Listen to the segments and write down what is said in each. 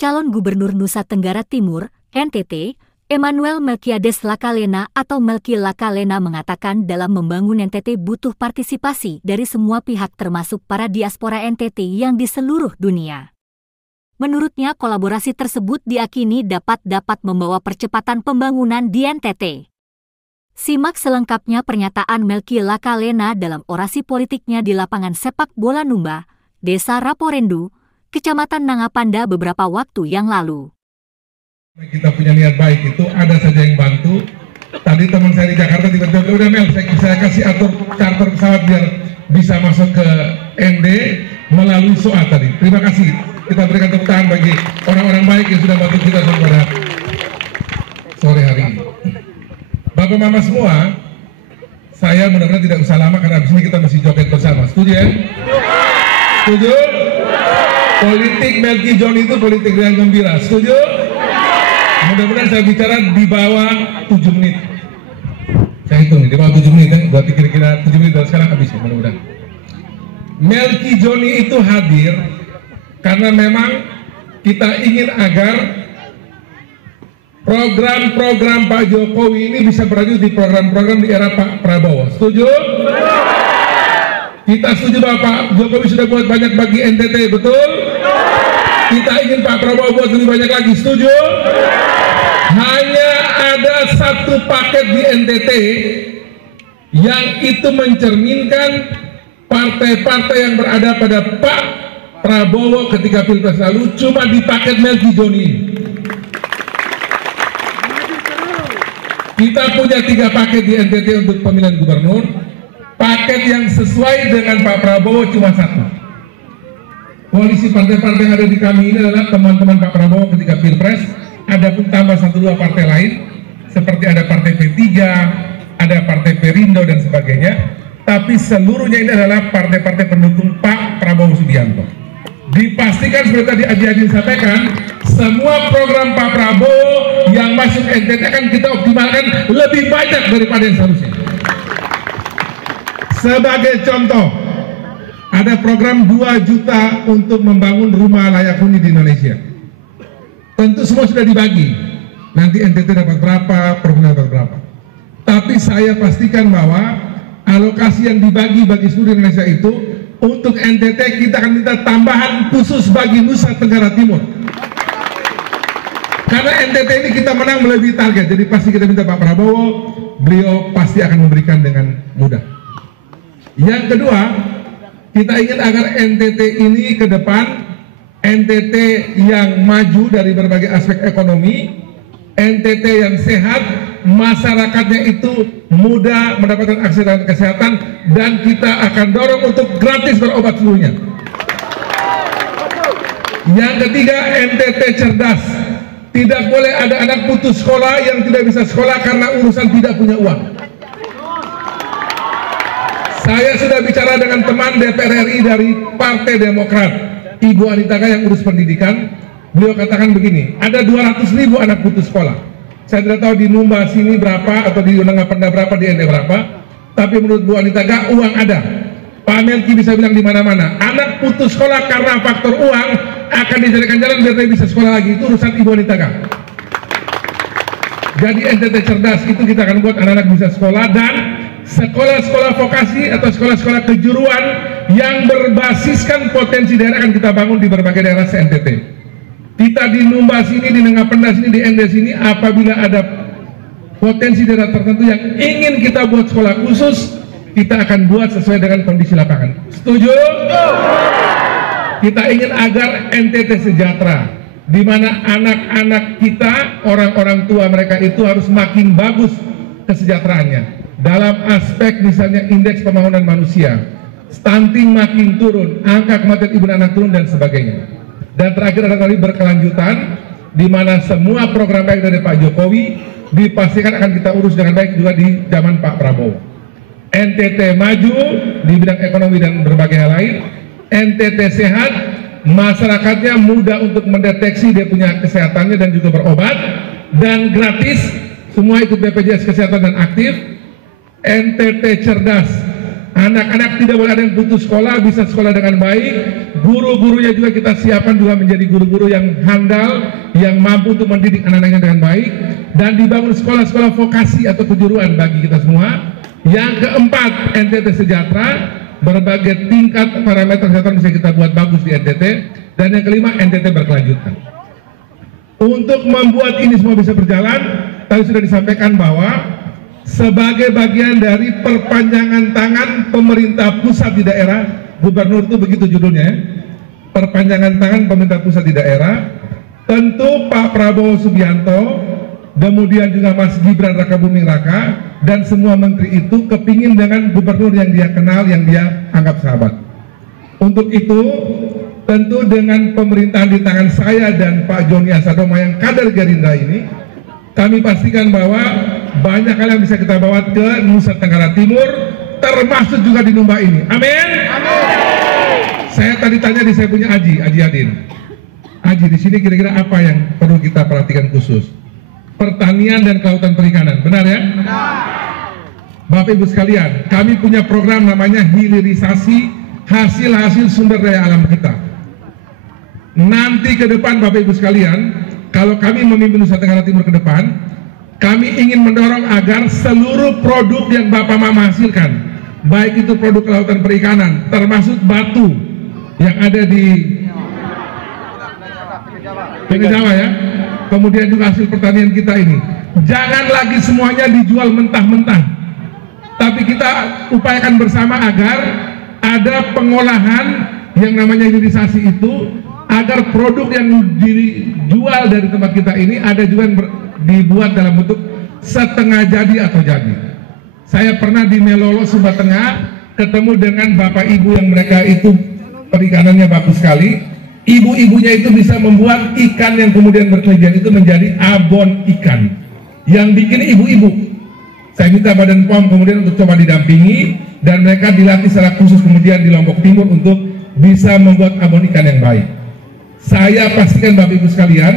calon gubernur Nusa Tenggara Timur, NTT, Emmanuel Melkiades Lakalena atau Melki Lakalena mengatakan dalam membangun NTT butuh partisipasi dari semua pihak termasuk para diaspora NTT yang di seluruh dunia. Menurutnya kolaborasi tersebut diakini dapat membawa percepatan pembangunan di NTT. Simak selengkapnya pernyataan Melki Lakalena dalam orasi politiknya di lapangan sepak bola Numba, Desa Raporendu, Kecamatan Nangapanda beberapa waktu yang lalu. Kita punya niat baik itu ada saja yang bantu. Tadi teman saya di Jakarta tiba-tiba udah Mel, saya kasih atur charter pesawat biar bisa masuk ke ND melalui SOA tadi. Terima kasih. Kita berikan tepuk tangan bagi orang-orang baik yang sudah bantu kita pada sore hari ini. Bapak Mama semua, saya mudah-mudahan tidak usah lama karena abis ini kita masih joget bersama. Setuju ya? Setuju? Politik Melki John itu politik yang gembira. Setuju? Mudah-mudahan saya bicara di bawah 7 menit. Saya hitung di bawah 7 menit kan, berarti kira-kira 7 menit dari sekarang habis ya, mudah-mudahan. Melki Joni itu hadir karena memang kita ingin agar program-program Pak Jokowi ini bisa berlanjut di program-program di era Pak Prabowo. Setuju? Kita setuju bahwa Pak Jokowi sudah buat banyak bagi NTT, betul? Kita ingin Pak Prabowo buat lebih banyak lagi, setuju? Hanya ada satu paket di NTT yang itu mencerminkan partai-partai yang berada pada Pak Prabowo ketika Pilpres lalu, cuma di paket Melki Joni. Kita punya 3 paket di NTT untuk pemilihan gubernur. Paket yang sesuai dengan Pak Prabowo cuma 1. Koalisi partai-partai yang ada di kami ini adalah teman-teman Pak Prabowo ketika Pilpres. Ada pun tambah 1-2 partai lain, seperti ada partai P3, ada partai Perindo dan sebagainya. Tapi seluruhnya ini adalah partai-partai pendukung Pak Prabowo Subianto. Dipastikan seperti tadi Adi sampaikan, semua program Pak Prabowo yang masuk NTT akan kita optimalkan lebih banyak daripada yang seharusnya. Sebagai contoh, ada program 2 juta untuk membangun rumah layak huni di Indonesia. Tentu semua sudah dibagi. Nanti NTT dapat berapa, Provinsi dapat berapa. Tapi saya pastikan bahwa alokasi yang dibagi bagi seluruh Indonesia itu untuk NTT kita akan minta tambahan khusus bagi Nusa Tenggara Timur. Karena NTT ini kita menang melebihi target, jadi pasti kita minta Pak Prabowo, beliau pasti akan memberikan dengan mudah. Yang kedua, kita ingin agar NTT ini ke depan NTT yang maju dari berbagai aspek ekonomi, NTT yang sehat, masyarakatnya itu mudah mendapatkan akses dan kesehatan, dan kita akan dorong untuk gratis berobat seluruhnya. Yang ketiga, NTT cerdas. Tidak boleh ada anak putus sekolah yang tidak bisa sekolah karena urusan tidak punya uang. Saya sudah bicara dengan teman DPR RI dari Partai Demokrat, Ibu Anita yang urus pendidikan. Beliau katakan begini, ada 200.000 anak putus sekolah. Saya tidak tahu di Numba sini berapa atau di Nangapanda berapa, di ND berapa. Tapi menurut Bu Anita uang ada. Pak Melki bisa bilang di mana-mana. Anak putus sekolah karena faktor uang akan dicarikan jalan biar dia bisa sekolah lagi. Itu urusan Ibu Anita. Jadi NTT cerdas itu kita akan buat anak-anak bisa sekolah, dan sekolah-sekolah vokasi atau sekolah-sekolah kejuruan yang berbasiskan potensi daerah akan kita bangun di berbagai daerah se-NTT. Kita di Numba sini, di Nangapanda sini, di ND sini, apabila ada potensi daerah tertentu yang ingin kita buat sekolah khusus, kita akan buat sesuai dengan kondisi lapangan. Setuju? Kita ingin agar NTT sejahtera, di mana anak-anak kita, orang-orang tua mereka itu harus makin bagus kesejahteraannya. Dalam aspek misalnya indeks pembangunan manusia, stunting makin turun, angka kematian ibu dan anak turun dan sebagainya. Dan terakhir ada kali berkelanjutan, di mana semua program baik dari Pak Jokowi dipastikan akan kita urus dengan baik juga di zaman Pak Prabowo. NTT maju di bidang ekonomi dan berbagai hal lain, NTT sehat, masyarakatnya mudah untuk mendeteksi dia punya kesehatannya dan juga berobat, dan gratis, semua ikut BPJS Kesehatan dan aktif. NTT cerdas, Anak-anak tidak boleh ada yang putus sekolah, bisa sekolah dengan baik. Guru-gurunya juga kita siapkan juga menjadi guru-guru yang handal, yang mampu untuk mendidik anak-anaknya dengan baik. Dan dibangun sekolah-sekolah vokasi atau kejuruan bagi kita semua. Yang keempat, NTT sejahtera, berbagai tingkat parameter kesehatan bisa kita buat bagus di NTT. Dan yang kelima, NTT berkelanjutan. Untuk membuat ini semua bisa berjalan, tadi sudah disampaikan bahwa sebagai bagian dari perpanjangan tangan pemerintah pusat di daerah, gubernur itu begitu judulnya ya, perpanjangan tangan pemerintah pusat di daerah, tentu Pak Prabowo Subianto, kemudian juga Mas Gibran Rakabuming Raka, dan semua menteri itu kepingin dengan gubernur yang dia kenal, yang dia anggap sahabat. Untuk itu, tentu dengan pemerintahan di tangan saya dan Pak Joni Asadoma yang kader Gerindra ini, kami pastikan bahwa banyak hal yang bisa kita bawa ke Nusa Tenggara Timur, termasuk juga di Numba ini. Amin. Saya tadi tanya di saya punya Aji Adin. Aji, di sini kira-kira apa yang perlu kita perhatikan khusus? Pertanian dan kelautan perikanan, benar ya? Benar. Bapak Ibu sekalian, kami punya program namanya hilirisasi hasil-hasil sumber daya alam kita. Nanti ke depan Bapak Ibu sekalian, kalau kami memimpin Nusa Tenggara Timur ke depan, kami ingin mendorong agar seluruh produk yang Bapak Mama hasilkan, baik itu produk kelautan perikanan, termasuk batu yang ada di Tengah Jawa ya, kemudian juga hasil pertanian kita ini, jangan lagi semuanya dijual mentah-mentah, tapi kita upayakan bersama agar ada pengolahan yang namanya hilirisasi itu, agar produk yang dijual dari tempat kita ini ada juga yang dibuat dalam bentuk setengah jadi atau jadi. Saya pernah di Melolo, Sumba Tengah, ketemu dengan bapak ibu yang mereka itu perikanannya bagus sekali. Ibu-ibunya itu bisa membuat ikan yang kemudian berkelebihan itu menjadi abon ikan. Yang bikin ibu-ibu. Saya minta Badan POM kemudian untuk coba didampingi, dan mereka dilatih secara khusus kemudian di Lombok Timur untuk bisa membuat abon ikan yang baik. Saya pastikan Bapak Ibu sekalian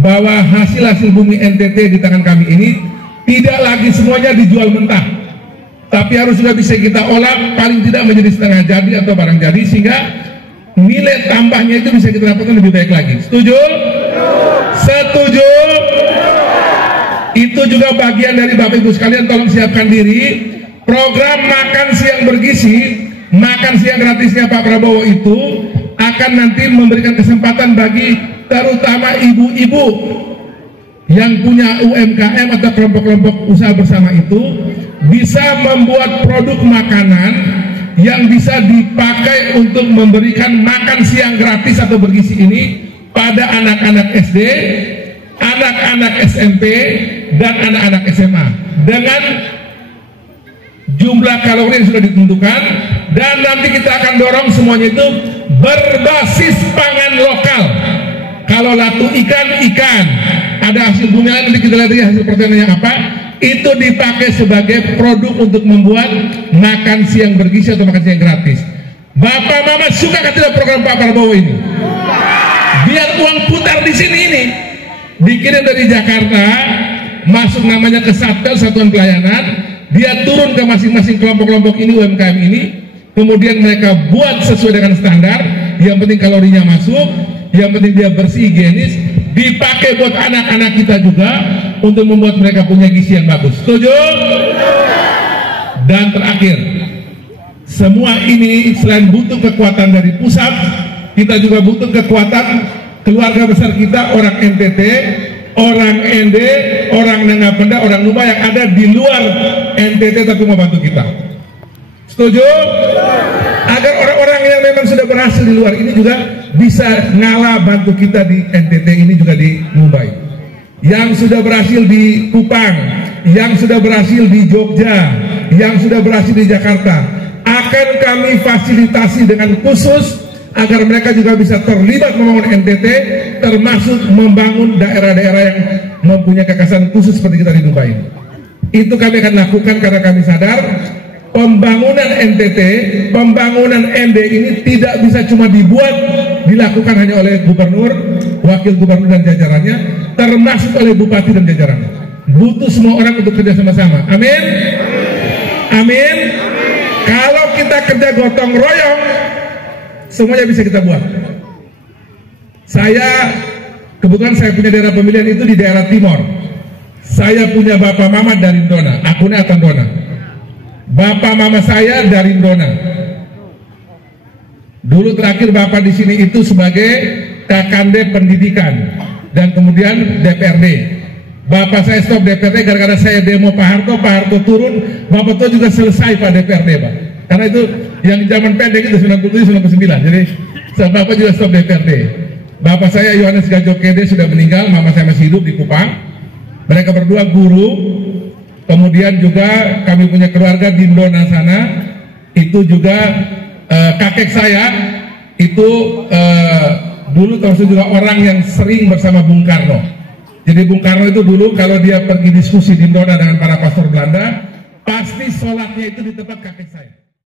bahwa hasil-hasil bumi NTT di tangan kami ini tidak lagi semuanya dijual mentah, tapi harus juga bisa kita olah paling tidak menjadi setengah jadi atau barang jadi, sehingga nilai tambahnya itu bisa kita dapatkan lebih baik lagi. Setuju? Setuju? Itu juga bagian dari Bapak Ibu sekalian, tolong siapkan diri. Program makan siang bergizi, makan siang gratisnya Pak Prabowo itu akan nanti memberikan kesempatan bagi terutama ibu-ibu yang punya UMKM atau kelompok-kelompok usaha bersama itu bisa membuat produk makanan yang bisa dipakai untuk memberikan makan siang gratis atau bergizi ini pada anak-anak SD, anak-anak SMP, dan anak-anak SMA dengan jumlah kalori yang sudah ditentukan, dan nanti kita akan dorong semuanya itu berbasis pangan lokal. Kalau latu ikan, ada hasil bumi lain, nanti kita lihat hasil pertaniannya apa, itu dipakai sebagai produk untuk membuat makan siang bergizi atau makan siang gratis. Bapak Mama suka kan tidak program Pak Prabowo ini? Biar uang putar di sini ini dikirim dari Jakarta, masuk namanya ke Satpel, Satuan Pelayanan, dia turun ke masing-masing kelompok-kelompok ini, UMKM ini, kemudian mereka buat sesuai dengan standar, yang penting kalorinya masuk, yang penting dia bersih, higienis, dipakai buat anak-anak kita juga untuk membuat mereka punya gizi yang bagus. Setuju? Dan terakhir, semua ini selain butuh kekuatan dari pusat, kita juga butuh kekuatan keluarga besar kita, orang NTT, orang ND, orang Nangapenda, orang Numba yang ada di luar NTT tapi mau bantu kita. Setuju? Agar orang-orang yang memang sudah berhasil di luar ini juga bisa ngalah bantu kita di NTT ini, juga di Mumbai. Yang sudah berhasil di Kupang, yang sudah berhasil di Jogja, yang sudah berhasil di Jakarta, akan kami fasilitasi dengan khusus agar mereka juga bisa terlibat membangun NTT, termasuk membangun daerah-daerah yang mempunyai kekasan khusus seperti kita di Dubai. Itu kami akan lakukan karena kami sadar pembangunan NTT, pembangunan ND ini tidak bisa cuma dilakukan hanya oleh gubernur, wakil gubernur dan jajarannya, termasuk oleh bupati dan jajarannya. Butuh semua orang untuk kerja sama-sama. Amin. Amin. Kalau ada kerja gotong royong, semuanya bisa kita buat. Kebetulan saya punya daerah pemilihan itu di daerah timur. Saya punya bapak mama dari Ndona, akunnya Atan Ndona. Bapak mama saya dari Ndona. Dulu terakhir bapak di sini itu sebagai Kakande Pendidikan dan kemudian DPRD. Bapak saya stop DPRD gara-gara saya demo Pak Harto turun, Bapak itu juga selesai Pak DPRD Pak. Karena itu yang zaman pendek itu 97-99, jadi Bapak juga stop DPRD. Bapak saya Yohanes Gajokede sudah meninggal, mama saya masih hidup di Kupang. Mereka berdua guru, kemudian juga kami punya keluarga di Ndona sana, itu juga kakek saya, itu dulu termasuk juga orang yang sering bersama Bung Karno. Jadi Bung Karno itu dulu kalau dia pergi diskusi di Ndona dengan para pastor Belanda, pasti sholatnya itu di tempat kakek saya.